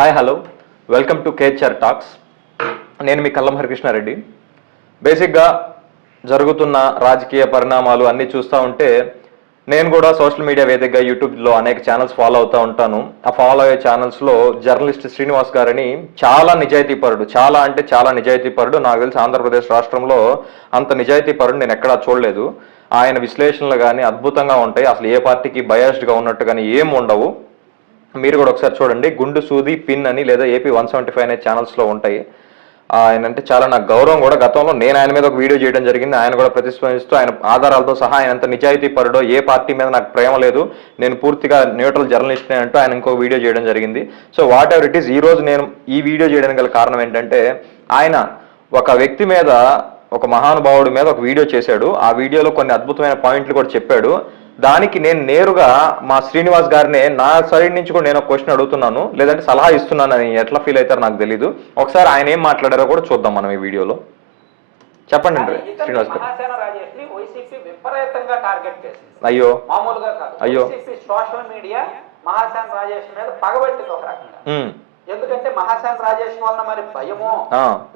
Hi hello welcome to KHR talks. నేను మీ కల్లం హరికృష్ణారెడ్డి. బేసిక్గా జరుగుతున్న రాజకీయ పరిణామాలు అన్నీ చూస్తూ ఉంటే నేను కూడా సోషల్ మీడియా వేదికగా యూట్యూబ్లో అనేక ఛానల్స్ ఫాలో అవుతూ ఉంటాను. ఆ ఫాలో అయ్యే ఛానల్స్లో జర్నలిస్ట్ శ్రీనివాస్ గారని చాలా నిజాయితీపరుడు, చాలా అంటే చాలా నిజాయితీపరుడు. నాకు తెలిసి ఆంధ్రప్రదేశ్ రాష్ట్రంలో అంత నిజాయితీపరుడు నేను ఎక్కడా చూడలేదు. ఆయన విశ్లేషణలు కానీ అద్భుతంగా ఉంటాయి. అసలు ఏ పార్టీకి బయాస్డ్గా ఉన్నట్టు కానీ ఏం ఉండవు. మీరు కూడా ఒకసారి చూడండి. గుండు సూది పిన్ అని లేదా ఏపీ 175 అనే ఛానల్స్లో ఉంటాయి. ఆయన అంటే చాలా నాకు గౌరవం కూడా. గతంలో నేను ఆయన మీద ఒక వీడియో చేయడం జరిగింది. ఆయన కూడా ప్రతిస్పందిస్తూ ఆయన ఆధారాలతో సహా ఆయన ఎంత నిజాయితీ పరుడో, ఏ పార్టీ మీద నాకు ప్రేమ లేదు, నేను పూర్తిగా న్యూట్రల్ జర్నలిస్ట్నే అంటూ ఆయన ఇంకో వీడియో చేయడం జరిగింది. So what ever it is, ఈ రోజు నేను ఈ వీడియో చేయడానికి గల కారణం ఏంటంటే ఆయన ఒక వ్యక్తి మీద, ఒక మహానుభావుడి మీద ఒక వీడియో చేశాడు. ఆ వీడియోలో కొన్ని అద్భుతమైన పాయింట్లు కూడా చెప్పాడు. దానికి నేను నేరుగా మా శ్రీనివాస్ గారినే నా సైడ్ నుంచి కూడా నేను ఒక క్వశ్చన్ అడుగుతున్నాను, లేదంటే సలహా ఇస్తున్నానని ఎట్లా ఫీల్ అవుతారో నాకు తెలీదు. ఒకసారి ఆయన ఏం మాట్లాడారో కూడా చూద్దాం మనం ఈ వీడియోలో. చెప్పండి శ్రీనివాస్ గారు. అయ్యో మామూలుగా కాదు. అయ్యో సోషల్ మీడియా మహాసేన రాజేష్ మీద పగబట్టింది ఒక రకంగా. ఎందుకంటే మహాసేన రాజేష్ వల్ల మరి భయమో,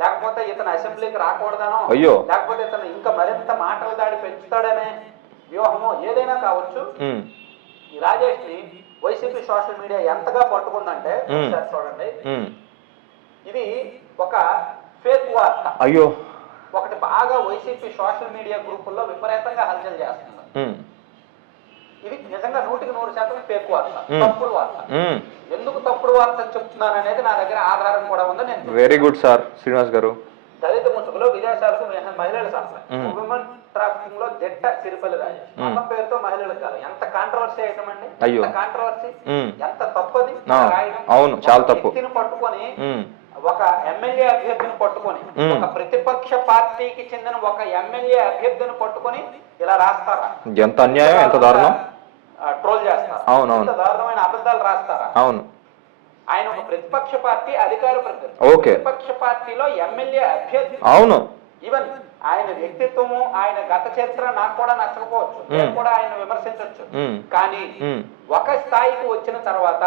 లేకపోతే ఇతను అసెంబ్లీకి రాకూడదనో, అయ్యో లేకపోతే ఇతను ఇంకా మరింత మాటల దాడి పెంచుతాడనే వ్యూహమో ఏదైనా కావచ్చు. ఈ రాజేష్ ని వైసీపీ సోషల్ మీడియా ఎంతగా పట్టుకుందంటే చూడండి, ఇది ఒక ఫేక్ వార్త. అయ్యో ఒకటి బాగా వైసీపీ సోషల్ మీడియా గ్రూపుల్లో విపరీతంగా హల్చల్ చేస్తుంది. ఇది నిజంగా 100% ఫేక్ వార్త, తప్పుడు వార్త. ఎందుకు తప్పుడు వార్త అని చెప్తున్నాను అనేది నా దగ్గర ఆధారం కూడా ఉంది. నేను వెరీ గుడ్ సార్ శ్రీనివాస్ గారు. దళిత ముసుగులో విదేశాలకు మహిళల సంస్థ ఉమెన్ ట్రాఫికింగ్ లో దిట్ట సిరిపల్లి రాజేష్ మతం పేరుతో మహిళలకు కాదు. ఎంత కాంట్రవర్సీ ఐటమ్ అండి, ఎంత కాంట్రవర్సీ, ఎంత తప్పది. అవును, చాలా తప్పు. వ్యక్తిని పట్టుకొని, ఒక ఎమ్మెల్యే అభ్యర్థిని పట్టుకొని, ఒక ప్రతిపక్ష పార్టీకి చెందిన ఒక ఎమ్మెల్యే అభ్యర్థిని పట్టుకొని ఇలా రాస్తారా? ఎంత అన్యాయం, ఎంత దారుణం. ట్రోల్ చేస్తారా? అవునవును. దారుణమైన అబద్ధాలు రాస్తారా? అవును. ఆయన ఒక ప్రతిపక్ష పార్టీ అధికార ప్రతినిధి. ప్రతిపక్ష పార్టీలో ఎమ్మెల్యే అభ్యర్థి. అవును. ఈవెన్ ఆయన వ్యక్తిత్వము, ఆయన గత చరిత్ర నాకు కూడా నచ్చకపోవచ్చు, నేను కూడా ఆయన విమర్శించవచ్చు. కానీ ఒక స్థాయికి వచ్చిన తర్వాత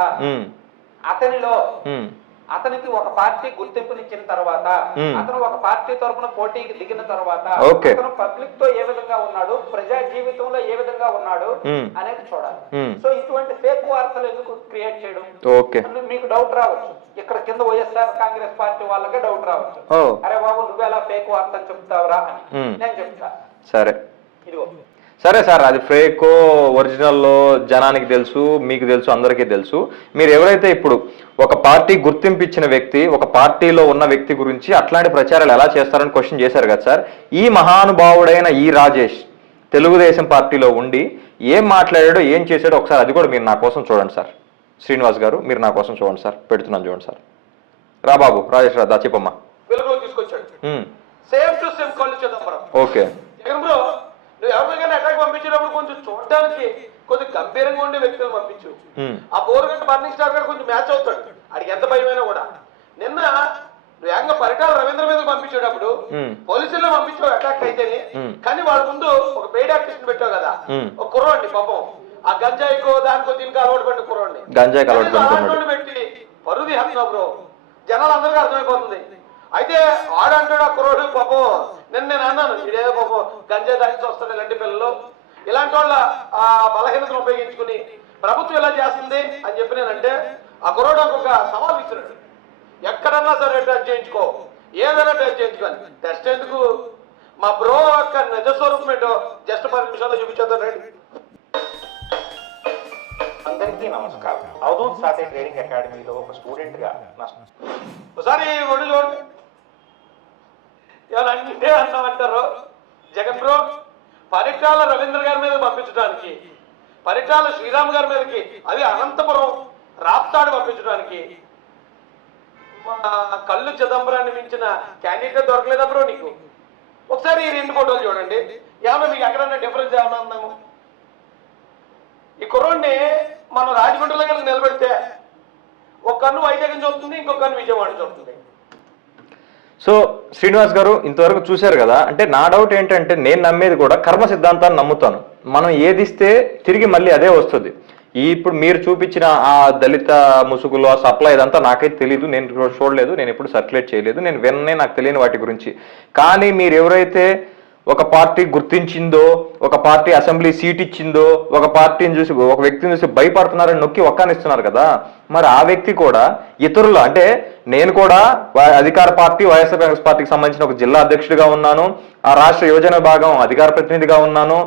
అతనికి ఒక పార్టీ గుర్తింపునిచ్చిన తర్వాత, అతను ఒక పార్టీ తరఫున పోటీకి దిగిన తర్వాత, అతను పబ్లిక్ తో ఏ విధంగా ఉన్నాడు, ప్రజా జీవితంలో ఏ విధంగా ఉన్నాడు అనేది చూడాలి. సో ఇటువంటి ఫేక్ వార్తలు ఎందుకు క్రియేట్ చేయడం? మీకు డౌట్ రావచ్చు, ఇక్కడ కింద వైఎస్ఆర్ కాంగ్రెస్ పార్టీ వాళ్ళకే డౌట్ రావచ్చు, అరే బాబు నువ్వెలా ఫేక్ వార్త అని చెప్తావురా అని. నేను చెప్తా. సరే, ఇదిగో సరే సార్, అది ఫేకో ఒరిజినల్లో జనానికి తెలుసు, మీకు తెలుసు, అందరికీ తెలుసు. మీరు ఎవరైతే ఇప్పుడు ఒక పార్టీ గుర్తింపు ఇచ్చిన వ్యక్తి, ఒక పార్టీలో ఉన్న వ్యక్తి గురించి అట్లాంటి ప్రచారాలు ఎలా చేస్తారని క్వశ్చన్ చేశారు కదా సార్. ఈ మహానుభావుడైన ఈ రాజేష్ తెలుగుదేశం పార్టీలో ఉండి ఏం మాట్లాడాడో, ఏం చేశాడో ఒకసారి అది కూడా మీరు నా కోసం చూడండి సార్. శ్రీనివాస్ గారు, మీరు నా కోసం చూడండి సార్. పెడుతున్నాను చూడండి సార్. రా బాబు రాజేష్, రా చెప్పమ్మా. ఓకే, నువ్వు ఎవరికైనా అటాక్ పంపించినప్పుడు కొంచెం చూడడానికి కొంచెం గంభీరంగా ఉండే వ్యక్తులు పంపించు. ఆ బోరుగంట బర్నింగ్ స్టార్ గారు కొంచెం మ్యాచ్ అవుతాడు, అడిగి ఎంత భయమైనా కూడా. నిన్న నువ్వు ఏకంగా పరిటాల రవీంద్ర మీద పంపించేటప్పుడు పోలీసుల్లో పంపించావు అటాక్ అయితేనే, కానీ వాళ్ళ ముందు ఒక పెయిడ్ ఆర్టిస్ట్ పెట్టావు కదా, ఒక కుర్రోండి పాపం, ఆ గంజాయికో దానికో దీనికి అలవాటు పడిన కుర్రోండి పెట్టి పరుది హత్తున్నావు బ్రో. జనాలు అందరికీ అర్థమైపోతుంది. అయితే ఆడంటాడు ఆ కుర్రోడు పాపం. నేను అన్నాను, ఇదే పాపం గంజాయి దానికి వస్తాడు ఇలాంటి పిల్లలు, ఇలాంటి వాళ్ళ ఆ బలహీనతను ఉపయోగించుకుని ప్రభుత్వం ఎలా చేస్తుంది అని చెప్పి నేనంటే, ఆ కుర్రోడు ఒక సవాల్ ఇచ్చినాడు, ఎక్కడన్నా సరే టెస్ట్ చేయించుకో, ఏదైనా టెస్ట్ చేయించుకోని. టెస్ట్ ఎందుకు, మా బ్రో యొక్క నిజస్వరూపం ఏంటో జస్ట్ 10 నిమిషాల్లో చూపించేద్దాం రండి. అందరికీ నమస్కారం. అవధూత్ సాటే ట్రేడింగ్ అకాడమీలో ఒక స్టూడెంట్ గా ఒకసారి ఒళ్ళు చూడండి. ఇవాళ అంటే అన్నామంటారు జగన్ బ్రో, పరిటాల రవీంద్ర గారి మీద పంపించడానికి, పరిటాల శ్రీరామ్ గారి మీదకి, అది అనంతపురం రాప్తాడు పంపించడానికి కళ్ళు చిదంబరాన్ని మించిన క్యాండిడేట్ దొరకలేదా బ్రో నీకు? ఒకసారి ఈ 2 ఫోటోలు చూడండి, ఏమన్నా మీకు ఎక్కడన్నా డిఫరెన్స్ ఏమన్నా ఉందాము? ఈ కుర్రోడ్ని మనం రాజమండ్రిలో కనుక నిలబెడితే ఒక కన్ను వైజాగ్ చూస్తుంది, ఇంకొక కన్ను విజయవాడ చూస్తుంది. సో శ్రీనివాస్ గారు ఇంతవరకు చూశారు కదా. అంటే నా డౌట్ ఏంటంటే, నేను నమ్మేది కూడా కర్మ సిద్ధాంతాన్ని నమ్ముతాను. మనం ఏదిస్తే తిరిగి మళ్ళీ అదే వస్తుంది. ఇప్పుడు మీరు చూపించిన ఆ దళిత ముసుగులో ఆ సప్లై ఇదంతా నాకైతే తెలియదు, నేను చూడలేదు, నేను ఎప్పుడు సర్క్యులేట్ చేయలేదు, నేను విన్నే, నాకు తెలియని వాటి గురించి. కానీ మీరు ఎవరైతే ఒక పార్టీ గుర్తించిందో, ఒక పార్టీ అసెంబ్లీ సీట్ ఇచ్చిందో, ఒక పార్టీని చూసి, ఒక వ్యక్తిని చూసి భయపడుతున్నారని నొక్కి ఒక్కానిస్తున్నారు కదా, మరి ఆ వ్యక్తి కూడా ఇతరులు, అంటే నేను కూడా అధికార పార్టీ వైఎస్ఆర్ కాంగ్రెస్ పార్టీకి సంబంధించిన ఒక జిల్లా అధ్యక్షుడిగా ఉన్నాను, ఆ రాష్ట్ర యువజన విభాగం అధికార ప్రతినిధిగా ఉన్నాను.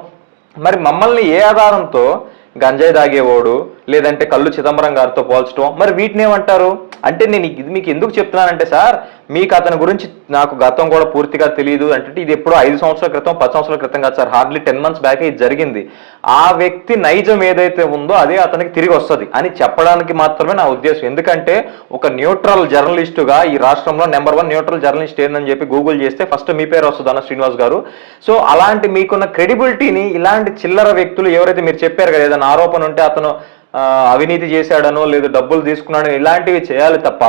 మరి మమ్మల్ని ఏ ఆధారంతో గంజాయి దాగేవాడు లేదంటే కళ్ళు చిదంబరం గారితో పోల్చడం, మరి వీటిని ఏమంటారు? అంటే నేను ఇది మీకు ఎందుకు చెప్తున్నానంటే సార్, మీకు అతని గురించి నాకు గతం కూడా పూర్తిగా తెలియదు అంటే, ఇది ఎప్పుడో 5 సంవత్సరాల క్రితం 10 సంవత్సరాల క్రితం కాదు సార్, హార్డ్లీ 10 months బ్యాక్ ఇది జరిగింది. ఆ వ్యక్తి నైజం ఏదైతే ఉందో అదే అతనికి తిరిగి వస్తుంది అని చెప్పడానికి మాత్రమే నా ఉద్దేశం. ఎందుకంటే ఒక న్యూట్రల్ జర్నలిస్టుగా ఈ రాష్ట్రంలో నెంబర్ 1 న్యూట్రల్ జర్నలిస్ట్ ఏందని చెప్పి గూగుల్ చేస్తే ఫస్ట్ మీ పేరు వస్తుంది, అన్న శ్రీనివాస్ గారు. సో అలాంటి మీకున్న క్రెడిబిలిటీని ఇలాంటి చిల్లర వ్యక్తులు, ఎవరైతే మీరు చెప్పారు కదా ఏదైనా ఆరోపణ ఉంటే అతను అవినీతి చేశాడనో లేదు డబ్బులు తీసుకున్నాడనో ఇలాంటివి చేయాలి తప్ప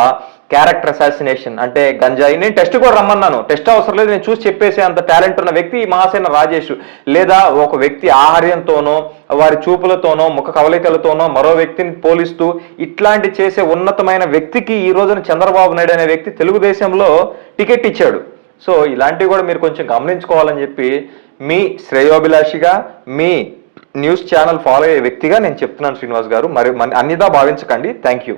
క్యారెక్టర్ అసాసినేషన్ అంటే గంజాయి. నేను టెస్ట్ కూడా రమ్మన్నాను, టెస్ట్ అవసరం లేదు, నేను చూసి చెప్పేసే అంత టాలెంట్ ఉన్న వ్యక్తి మహాసేన రాజేష్. లేదా ఒక వ్యక్తి ఆహార్యంతోనో వారి చూపులతోనో ముఖ కవలికలతోనో మరో వ్యక్తిని పోలిస్తూ ఇట్లాంటి చేసే ఉన్నతమైన వ్యక్తికి ఈ రోజున చంద్రబాబు నాయుడు అనే వ్యక్తి తెలుగుదేశంలో టికెట్ ఇచ్చాడు. సో ఇలాంటివి కూడా మీరు కొంచెం గమనించుకోవాలని చెప్పి మీ శ్రేయోభిలాషిగా, మీ న్యూస్ ఛానల్ ఫాలో అయ్యే వ్యక్తిగా నేను చెప్తున్నాను శ్రీనివాస్ గారు. మరి అన్నిదా భావించకండి. Thank you.